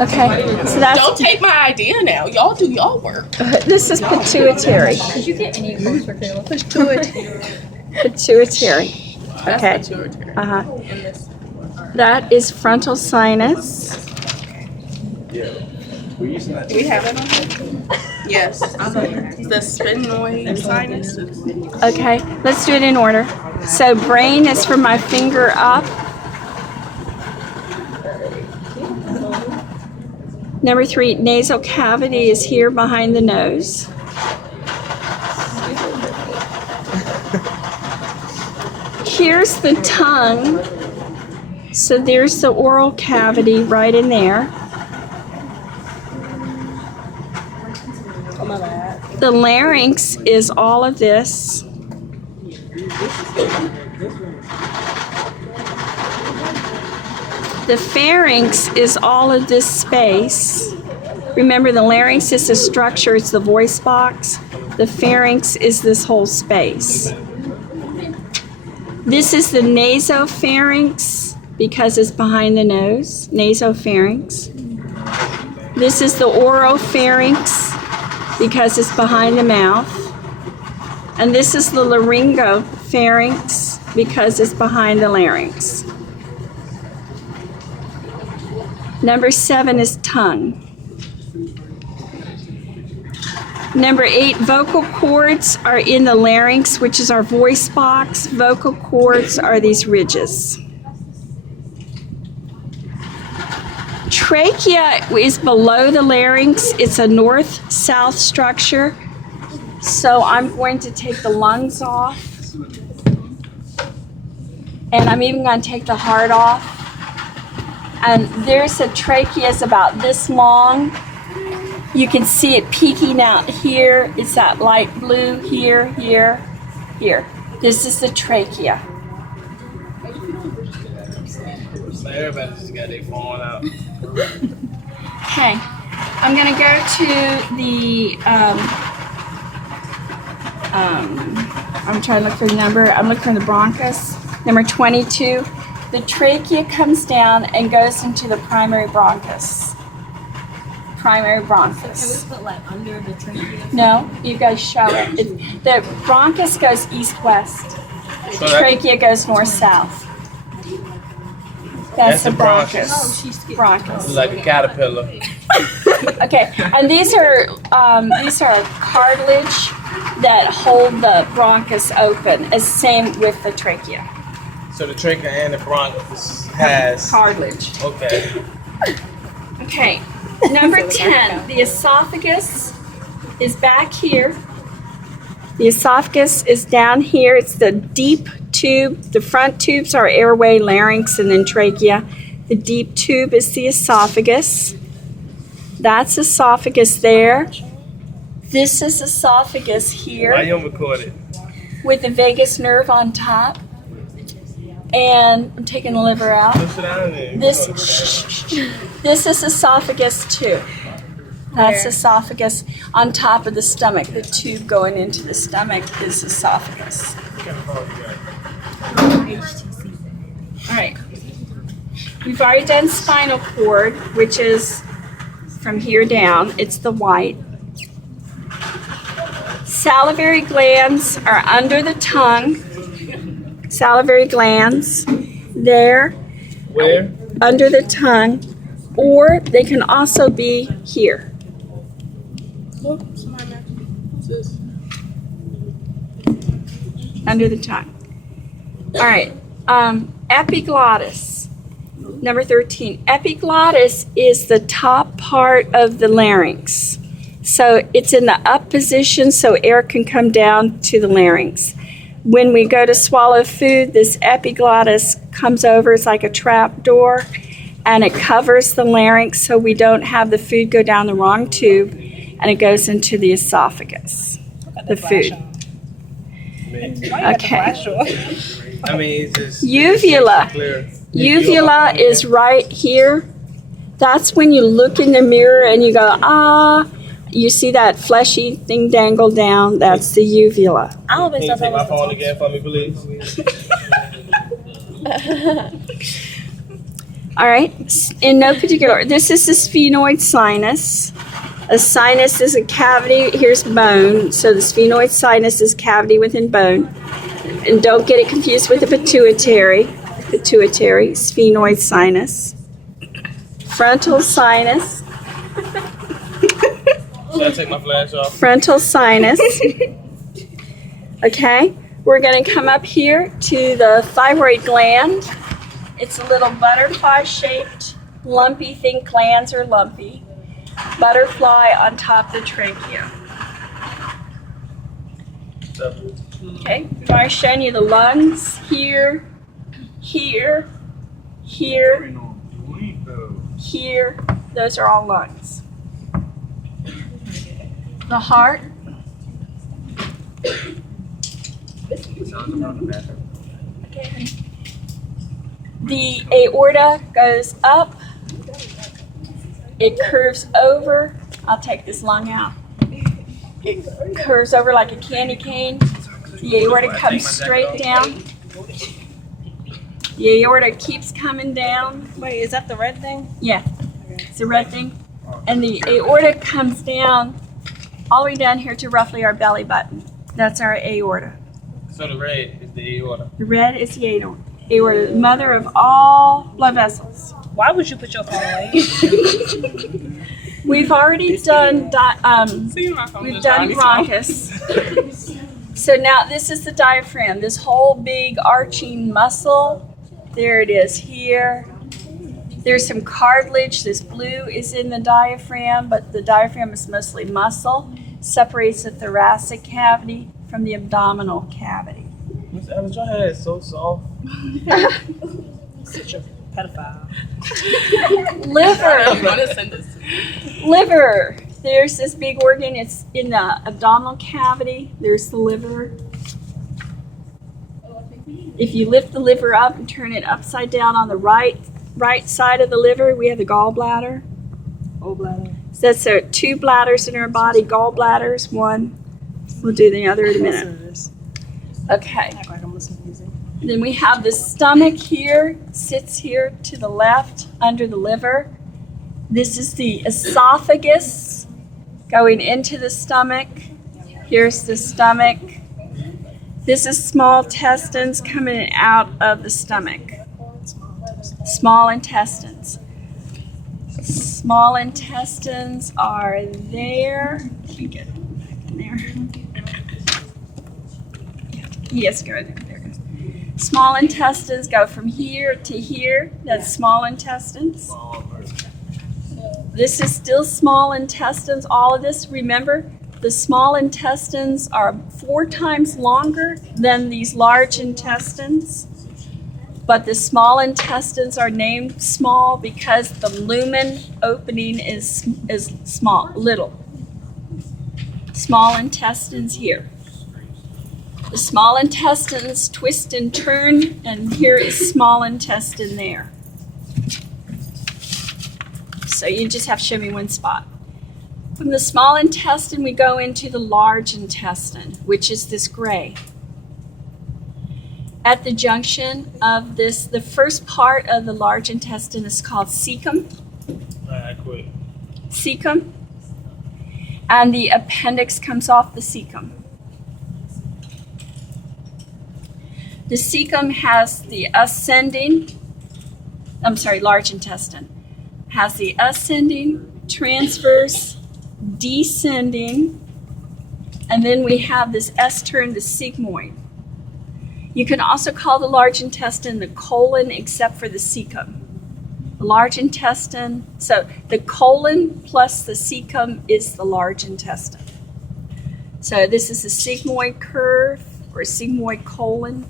Okay, so that's Don't take my idea now. Y'all do y'all work. this is pituitary. Did you get any closer, Kayla? Pituitary. That's Okay. pituitary. Uh-huh. And this. That is frontal sinus. Do we have it on here? Yes. The sphenoid sinus. Okay, let's do it in order. So brain is from my finger up. Number 3, nasal cavity is here behind the nose. Here's the tongue. So there's the oral cavity right in there. The larynx is all of this. The pharynx is all of this space. Remember, the larynx is the structure, it's the voice box. The pharynx is this whole space. This is the nasopharynx because it's behind the nose, nasopharynx. This is the oropharynx because it's behind the mouth. And this is the laryngopharynx because it's behind the larynx. Number 7 is tongue. Number 8, vocal cords are in the larynx, which is our voice box. Vocal cords are these ridges. Trachea is below the larynx. It's a north-south structure. So I'm going to take the lungs off. And I'm even going to take the heart off. And there's a trachea is about this long. You can see it peeking out here. It's that light blue here, here, here. This is the trachea. Everybody just got their phone out. Okay, I'm gonna go to the, I'm trying to look for the number. I'm looking for the bronchus, number 22. The trachea comes down and goes into the primary bronchus. Primary bronchus. Can we put like under the trachea? No, you guys show it. The bronchus goes east-west. So Trachea goes north-south. That's the bronchus. Oh, she's skipped. Bronchus. like a caterpillar. Okay, and these are cartilage that hold the bronchus open. As same with the trachea. So the trachea and the bronchus has. Cartilage. Okay. Okay, number 10, the esophagus is back here. The esophagus is down here. It's the deep tube. The front tubes are airway, larynx, and then trachea. The deep tube is the esophagus. That's esophagus there. This is esophagus Why here you don't record it? with the vagus nerve on top. And I'm taking the liver out. Go sit down there. This is esophagus too. That's esophagus on top of the stomach. The tube going into the stomach is esophagus. All right. We've already done spinal cord, which is from here down. It's the white. Salivary glands are under the tongue. Salivary glands there. Where? Under the tongue, or they can also be here. Look, somebody what's this? Under the tongue. All right. Epiglottis, number 13. Epiglottis is the top part of the larynx. So it's in the up position so air can come down to the larynx. When we go to swallow food, this epiglottis comes over, it's like a trap door, and it covers the larynx so we don't have the food go down the wrong tube, and it goes into the esophagus, the food. Okay. I mean, it's just. Uvula. It's clear. Uvula is right here. That's when you look in the mirror and you go, ah, you see that fleshy thing dangle down, that's the uvula. I always Can you thought that take my was the phone again for me, please? All right, in no particular order. This is the sphenoid sinus. A sinus is a cavity. Here's bone. So the sphenoid sinus is cavity within bone. And don't get it confused with the pituitary. Pituitary, sphenoid sinus. Frontal sinus. Should I take my flash off? Frontal sinus. Okay, we're going to come up here to the thyroid gland. It's a little butterfly-shaped, lumpy thing. Glands are lumpy. Butterfly on top of the trachea. Okay, I've already shown you the lungs here, here, here, here. Those are all lungs. The heart. Okay. The aorta goes up. It curves over. I'll take this lung out. It curves over like a candy cane. The aorta comes straight down. The aorta keeps coming down. Wait, is that the red thing? Yeah, it's a red thing. And the aorta comes down all the way down here to roughly our belly button. That's our aorta. So the red is the aorta. The red is the aorta. Aorta, the mother of all blood vessels. Why would you put your phone away? We've already done See my phone we've is done Ronnie's bronchus. So now this is the diaphragm. This whole big arching muscle. There it is here. There's some cartilage. This blue is in the diaphragm, but the diaphragm is mostly muscle. Separates the thoracic cavity from the abdominal cavity. Miss Evans, your hair is so soft. Such a pedophile. Liver. I'm gonna send this. Liver. There's this big organ. It's in the abdominal cavity. There's the liver. If you lift the liver up and turn it upside down on the right side of the liver, we have the gallbladder. Gallbladder. So that's our two bladders in our body. Gallbladders, one. We'll do the other in a minute. Okay. Act like I'm listening to music. Then we have the stomach here, sits here to the left under the liver. This is the esophagus going into the stomach. Here's the stomach. This is small intestines coming out of the stomach. Small intestines. Small intestines are there. Let me get back in there. Yes, go there. There it goes. Small intestines go from here to here. That's small intestines. This is still small intestines. All of this, remember, the small intestines are 4 times longer than these large intestines. But the small intestines are named small because the lumen opening is small, little. Small intestines here. The small intestines twist and turn, and here is small intestine there. So you just have to show me one spot. From the small intestine, we go into the large intestine, which is this gray. At the junction of this, the first part of the large intestine is called cecum. I quit. Cecum. And the appendix comes off the cecum. The cecum has the large intestine, has the ascending, transverse, descending, and then we have this S-turn, the sigmoid. You can also call the large intestine the colon except for the cecum. The large intestine, so the colon plus the cecum is the large intestine. So this is the sigmoid curve or sigmoid colon.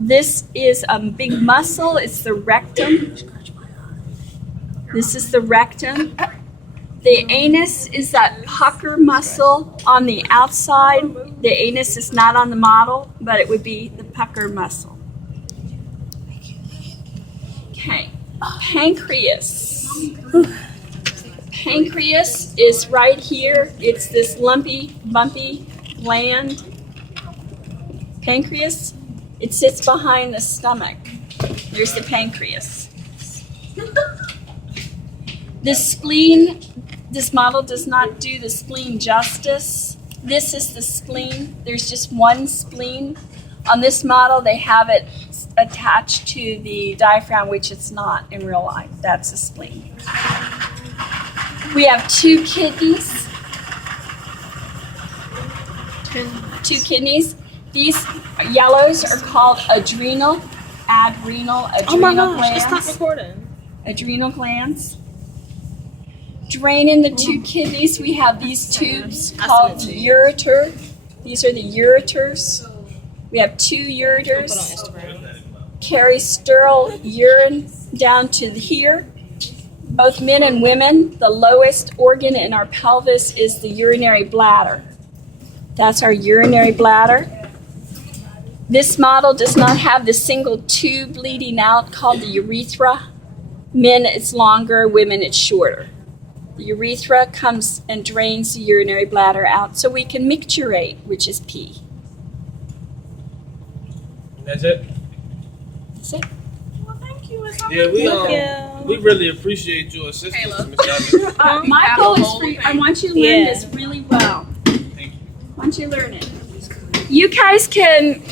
This is a big muscle. It's the rectum. This is the rectum. The anus is that pucker muscle on the outside. The anus is not on the model, but it would be the pucker muscle. Okay, pancreas. Pancreas is right here. It's this lumpy, bumpy gland. Pancreas, it sits behind the stomach. There's the pancreas. The spleen, this model does not do the spleen justice. This is the spleen. There's just one spleen. On this model, they have it attached to the diaphragm, which it's not in real life. That's a spleen. We have two kidneys. Two kidneys. These yellows are called adrenal glands. recording. Adrenal glands. Draining the two kidneys, we have these tubes called ureter. These are the ureters. We have two ureters. Carry sterile urine down to here. Both men and women, the lowest organ in our pelvis is the urinary bladder. That's our urinary bladder. This model does not have the single tube leading out called the urethra. Men, it's longer, women, it's shorter. The urethra comes and drains the urinary bladder out so we can micturate, which is pee. That's it. That's it. Well, thank you. It's Yeah, we really appreciate your assistance, Kayla. Miss Evans. My goal is for you, I want you to learn Yeah. this really well. Thank you. I want you to learn it. You guys can.